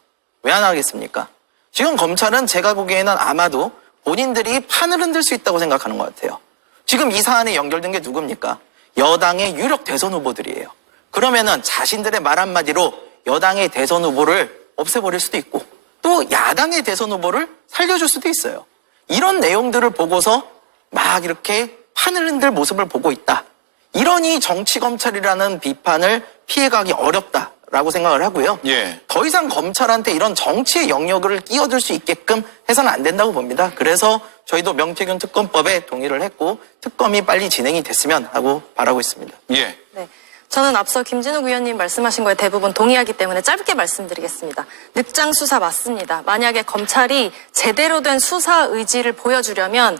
왜 안 하겠습니까? 지금 검찰은 제가 보기에는 아마도 본인들이 판을 흔들 수 있다고 생각하는 것 같아요. 지금 이 사안에 연결된 게 누굽니까? 여당의 유력 대선 후보들이에요. 그러면은 자신들의 말 한마디로 여당의 대선 후보를 없애버릴 수도 있고 또 야당의 대선 후보를 살려줄 수도 있어요. 이런 내용들을 보고서 막 이렇게 판을 흔들 모습을 보고 있다. 이러니 정치검찰이라는 비판을 피해가기 어렵다라고 생각을 하고요. 예. 더 이상 검찰한테 이런 정치의 영역을 끼어들 수 있게끔 해서는 안 된다고 봅니다. 그래서 저희도 명태균 특검법에 동의를 했고 특검이 빨리 진행이 됐으면 하고 바라고 있습니다. 예. 네. 저는 앞서 김진욱 의원님 말씀하신 거에 대부분 동의하기 때문에 짧게 말씀드리겠습니다. 늑장 수사 맞습니다. 만약에 검찰이 제대로 된 수사 의지를 보여주려면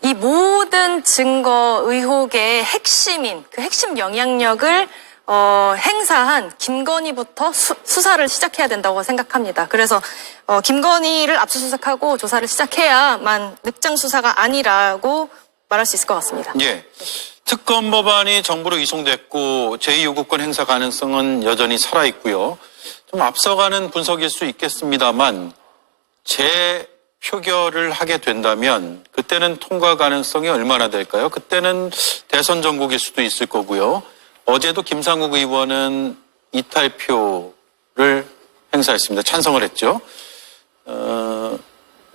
이 모든 증거 의혹의 핵심인 그 핵심 영향력을 행사한 김건희부터 수사를 시작해야 된다고 생각합니다. 그래서 김건희를 압수수색하고 조사를 시작해야만 늑장 수사가 아니라고 말할 수 있을 것 같습니다. 예. 특검 법안이 정부로 이송됐고 제2요구권 행사 가능성은 여전히 살아있고요. 좀 앞서가는 분석일 수 있겠습니다만 재표결을 하게 된다면 그때는 통과 가능성이 얼마나 될까요? 그때는 대선 전국일 수도 있을 거고요. 어제도 김상욱 의원은 이탈표를 행사했습니다. 찬성을 했죠.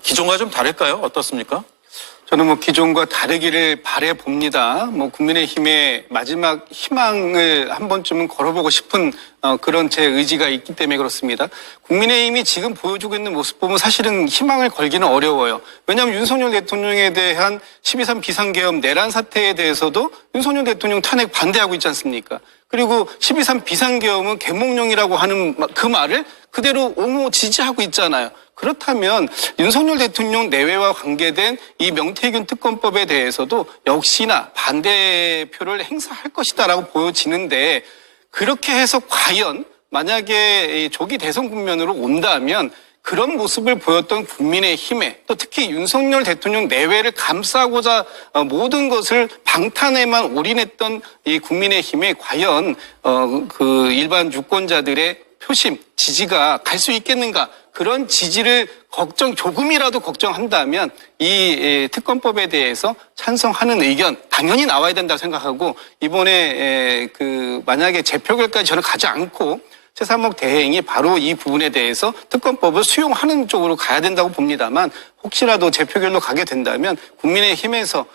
기존과 좀 다를까요? 어떻습니까? 저는 기존과 다르기를 바래 봅니다. 국민의힘의 마지막 희망을 한 번쯤은 걸어보고 싶은 그런 제 의지가 있기 때문에 그렇습니다. 국민의힘이 지금 보여주고 있는 모습 보면 사실은 희망을 걸기는 어려워요. 왜냐하면 윤석열 대통령에 대한 12.3 비상계엄 내란 사태에 대해서도 윤석열 대통령 탄핵 반대하고 있지 않습니까? 그리고 12.3 비상계엄은 계몽령이라고 하는 그 말을 그대로 옹호 지지하고 있잖아요. 그렇다면 윤석열 대통령 내외와 관계된 이 명태균 특검법에 대해서도 역시나 반대표를 행사할 것이다라고 보여지는데 그렇게 해서 과연 만약에 조기 대선 국면으로 온다면 그런 모습을 보였던 국민의힘에 또 특히 윤석열 대통령 내외를 감싸고자 모든 것을 방탄에만 올인했던 이 국민의힘에 과연 그 일반 유권자들의 표심, 지지가 갈 수 있겠는가? 그런 지지를 조금이라도 걱정한다면 이 특검법에 대해서 찬성하는 의견 당연히 나와야 된다고 생각하고 이번에 만약에 재표결까지 저는 가지 않고 최상목 대행이 바로 이 부분에 대해서 특검법을 수용하는 쪽으로 가야 된다고 봅니다만 혹시라도 재표결로 가게 된다면 국민의힘에서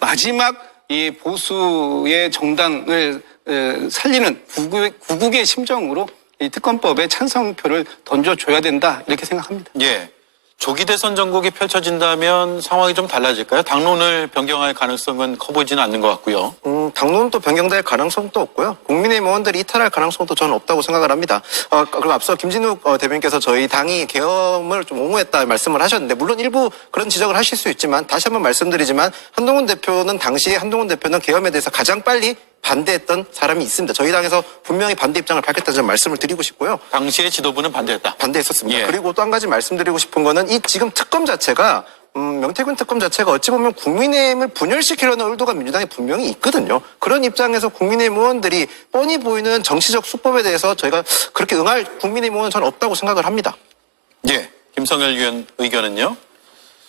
마지막 이 보수의 정당을 살리는 구국의 심정으로 이 특검법에 찬성표를 던져줘야 된다 이렇게 생각합니다. 예. 조기 대선 전국이 펼쳐진다면 상황이 좀 달라질까요? 당론을 변경할 가능성은 커 보이지는 않는 것 같고요. 당론도 변경될 가능성도 없고요. 국민의힘 의원들이 이탈할 가능성도 저는 없다고 생각을 합니다. 그리고 앞서 김진욱 대변인께서 저희 당이 계엄을 좀 옹호했다 말씀을 하셨는데 물론 일부 그런 지적을 하실 수 있지만 다시 한번 말씀드리지만 한동훈 대표는 당시에 한동훈 대표는 계엄에 대해서 가장 빨리 반대했던 사람이 있습니다. 저희 당에서 분명히 반대 입장을 밝혔다는 점 말씀을 드리고 싶고요. 당시의 지도부는 반대했다. 반대했었습니다. 예. 그리고 또 한 가지 말씀드리고 싶은 거는 이 지금 특검 자체가 명태균 특검 자체가 어찌 보면 국민의힘을 분열시키려는 의도가 민주당에 분명히 있거든요. 그런 입장에서 국민의힘 의원들이 뻔히 보이는 정치적 수법에 대해서 저희가 그렇게 응할 국민의힘 의원은 저는 없다고 생각을 합니다. 예. 김성열 의원 의견은요?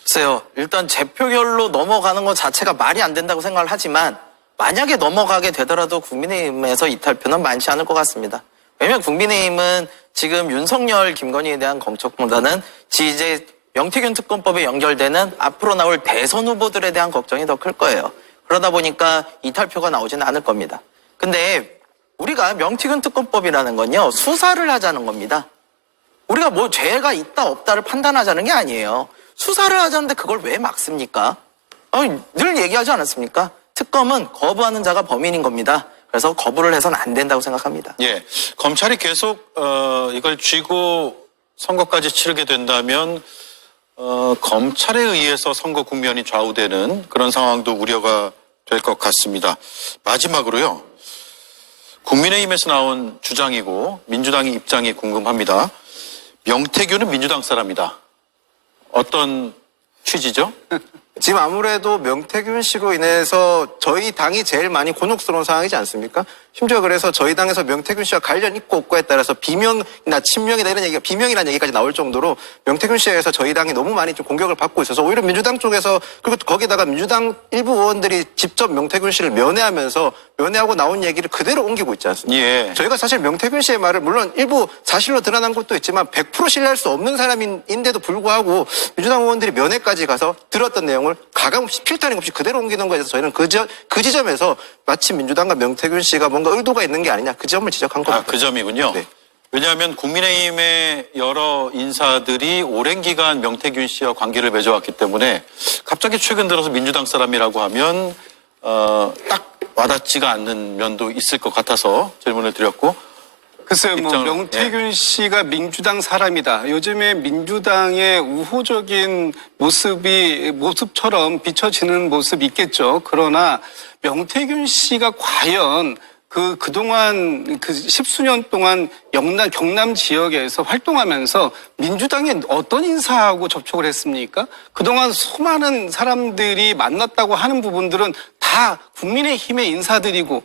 글쎄요. 일단 제표결로 넘어가는 것 자체가 말이 안 된다고 생각을 하지만 만약에 넘어가게 되더라도 국민의힘에서 이탈표는 많지 않을 것 같습니다. 왜냐하면 국민의힘은 지금 윤석열, 김건희에 대한 검찰보다는 이제 명태균 특검법에 연결되는 앞으로 나올 대선 후보들에 대한 걱정이 더 클 거예요. 그러다 보니까 이탈표가 나오지는 않을 겁니다. 근데 우리가 명태균 특검법이라는 건요, 수사를 하자는 겁니다. 우리가 뭐 죄가 있다 없다를 판단하자는 게 아니에요. 수사를 하자는데 그걸 왜 막습니까? 늘 얘기하지 않았습니까? 특검은 거부하는 자가 범인인 겁니다. 그래서 거부를 해서는 안 된다고 생각합니다. 예. 검찰이 계속 이걸 쥐고 선거까지 치르게 된다면 검찰에 의해서 선거 국면이 좌우되는 그런 상황도 우려가 될 것 같습니다. 마지막으로요. 국민의힘에서 나온 주장이고 민주당의 입장이 궁금합니다. 명태균은 민주당 사람이다. 어떤 취지죠? 지금 아무래도 명태균 씨로 인해서 저희 당이 제일 많이 곤혹스러운 상황이지 않습니까? 심지어 그래서 저희 당에서 명태균 씨와 관련 있고 없고에 따라서 비명이나 친명이나 이런 얘기가 비명이라는 얘기까지 나올 정도로 명태균 씨에 의해서 저희 당이 너무 많이 좀 공격을 받고 있어서 오히려 민주당 쪽에서 그리고 거기다가 민주당 일부 의원들이 직접 명태균 씨를 면회하고 나온 얘기를 그대로 옮기고 있지 않습니까? 예. 저희가 사실 명태균 씨의 말을 물론 일부 사실로 드러난 것도 있지만 100% 신뢰할 수 없는 사람인데도 불구하고 민주당 의원들이 면회까지 가서 들었던 내용을 가감없이 필터링 없이 그대로 옮기는 거에 대해서 저희는 그 지점에서 마치 민주당과 명태균 씨가 뭔가 의도가 있는 게 아니냐 그 점을 지적한 겁니다. 그 점이군요. 네. 왜냐하면 국민의힘의 여러 인사들이 오랜 기간 명태균 씨와 관계를 맺어왔기 때문에 갑자기 최근 들어서 민주당 사람이라고 하면 딱 와닿지가 않는 면도 있을 것 같아서 질문을 드렸고 글쎄요, 뭐 입장을- 명태균 씨가 민주당 사람이다. 요즘에 민주당의 우호적인 모습처럼 비춰지는 모습이 있겠죠. 그러나 명태균 씨가 과연 그동안 십수년 동안 경남 지역에서 활동하면서 민주당에 어떤 인사하고 접촉을 했습니까? 그동안 수많은 사람들이 만났다고 하는 부분들은 다 국민의힘의 인사들이고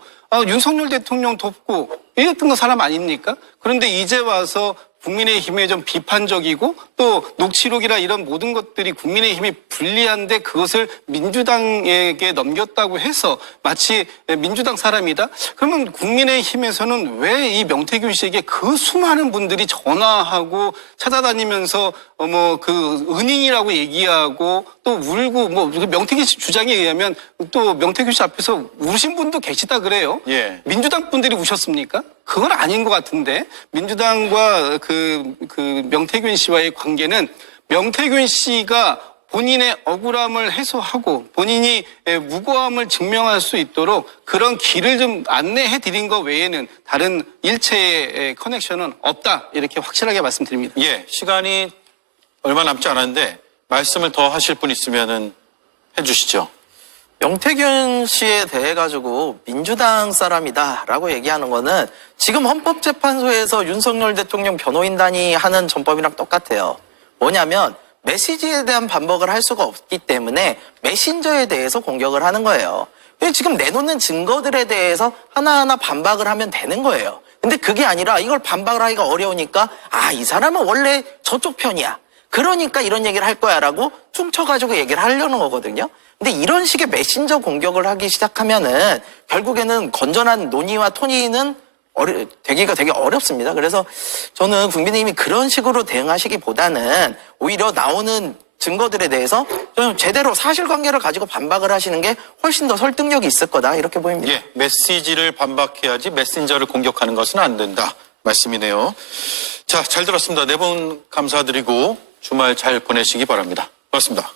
윤석열 대통령 돕고 이랬던 사람 아닙니까? 그런데 이제 와서 국민의힘에 좀 비판적이고 또 녹취록이나 이런 모든 것들이 국민의힘이 불리한데 그것을 민주당에게 넘겼다고 해서 마치 민주당 사람이다? 그러면 국민의힘에서는 왜 이 명태균 씨에게 그 수많은 분들이 전화하고 찾아다니면서 은인이라고 얘기하고 또 울고 명태균 씨 주장에 의하면 또 명태균 씨 앞에서 우신 분도 계시다 그래요. 예. 민주당 분들이 우셨습니까? 그건 아닌 것 같은데 민주당과 그 명태균 씨와의 관계는 명태균 씨가 본인의 억울함을 해소하고 본인이 무고함을 증명할 수 있도록 그런 길을 좀 안내해 드린 것 외에는 다른 일체의 커넥션은 없다 이렇게 확실하게 말씀드립니다. 예, 시간이 얼마 남지 않았는데 말씀을 더 하실 분 있으면은 해주시죠. 명태균 씨에 대해 가지고 민주당 사람이다라고 얘기하는 거는 지금 헌법재판소에서 윤석열 대통령 변호인단이 하는 전법이랑 똑같아요. 뭐냐면 메시지에 대한 반박을 할 수가 없기 때문에 메신저에 대해서 공격을 하는 거예요. 지금 내놓는 증거들에 대해서 하나하나 반박을 하면 되는 거예요. 근데 그게 아니라 이걸 반박을 하기가 어려우니까 이 사람은 원래 저쪽 편이야. 그러니까 이런 얘기를 할 거야라고 퉁쳐가지고 얘기를 하려는 거거든요. 근데 이런 식의 메신저 공격을 하기 시작하면은 결국에는 건전한 논의와 토의는 되기가 되게 어렵습니다. 그래서 저는 국민의힘이 그런 식으로 대응하시기보다는 오히려 나오는 증거들에 대해서 좀 제대로 사실관계를 가지고 반박을 하시는 게 훨씬 더 설득력이 있을 거다 이렇게 보입니다. 예, 메시지를 반박해야지 메신저를 공격하는 것은 안 된다 말씀이네요. 자, 잘 들었습니다. 네 분 감사드리고 주말 잘 보내시기 바랍니다. 고맙습니다.